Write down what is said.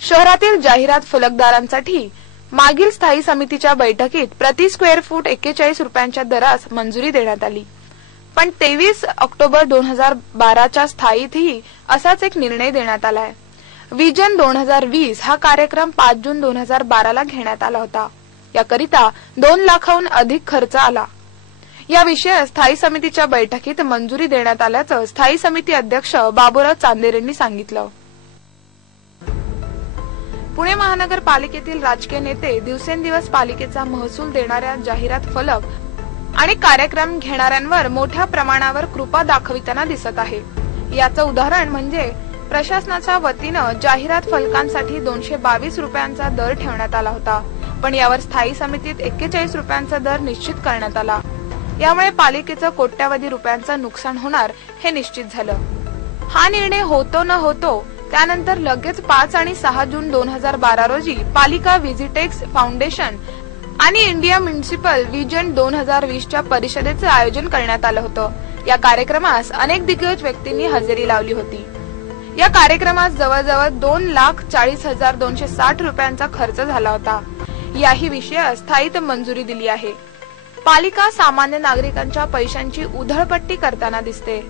शहरातील जाहिरात फलकदारांसाठी मागील स्थायी समितीच्या बैठकीत प्रति स्क्वेअर फूट 41 रुपयांच्या दरास मंजुरी देण्यात आली, पण 23 ऑक्टोबर 2012च्या स्थायीतही असाच एक निर्णय देण्यात आलाय। विजन 2020 हा कार्यक्रम 5 जून 2012ला घेण्यात आला होता। याकरिता 2 लाखाहून अधिक खर्च आला। या विषयास स्थायी समितीच्या बैठकीत मंजुरी देण्यात आल्याचं स्थायी समिती अध्यक्ष बाबूराव चांदेर यांनी सांगितलं। पुणे महानगरपालिकेतील राजकीय नेते दिवसेंदिवस पालिकेचा महसूल देणाऱ्या जाहिरात फलक आणि कार्यक्रम घेणाऱ्यांवर मोठ्या प्रमाणावर कृपा दाखविताना दिसत आहे। याचं उदाहरण म्हणजे प्रशासनाच्या वतीनं जाहिरात फलकांसाठी 222 रुपयांचा दर ठेवण्यात आला होता, पण यावर स्थायी समितीत 41 रुपयांचा दर निश्चित करण्यात आला। यामुळे पालिकेचं कोट्यावधी रुपयांचं नुकसान होणार हे निश्चित झालं। हा निर्णय होतो न होतो त्यानंतर लगेच 5 आणि 6 जून 2012 रोजी पालिका व्हिजिटेक्स फाउंडेशन आणि इंडिया म्युनिसिपल विजन 2020च्या परिषदेचं आयोजन करण्यात आलं होतं। या कार्यक्रमास अनेक दिग्गज व्यक्तींनी हजेरी लावली होती। या कार्यक्रमास जवळजवळ 2,40,260 रुपयांचा खर्च झाला होता। याही विषयास स्थायीत मंजुरी दिली आहे। पालिका सामान्य नागरिकांच्या पैशांची उधळपट्टी करताना दिसते।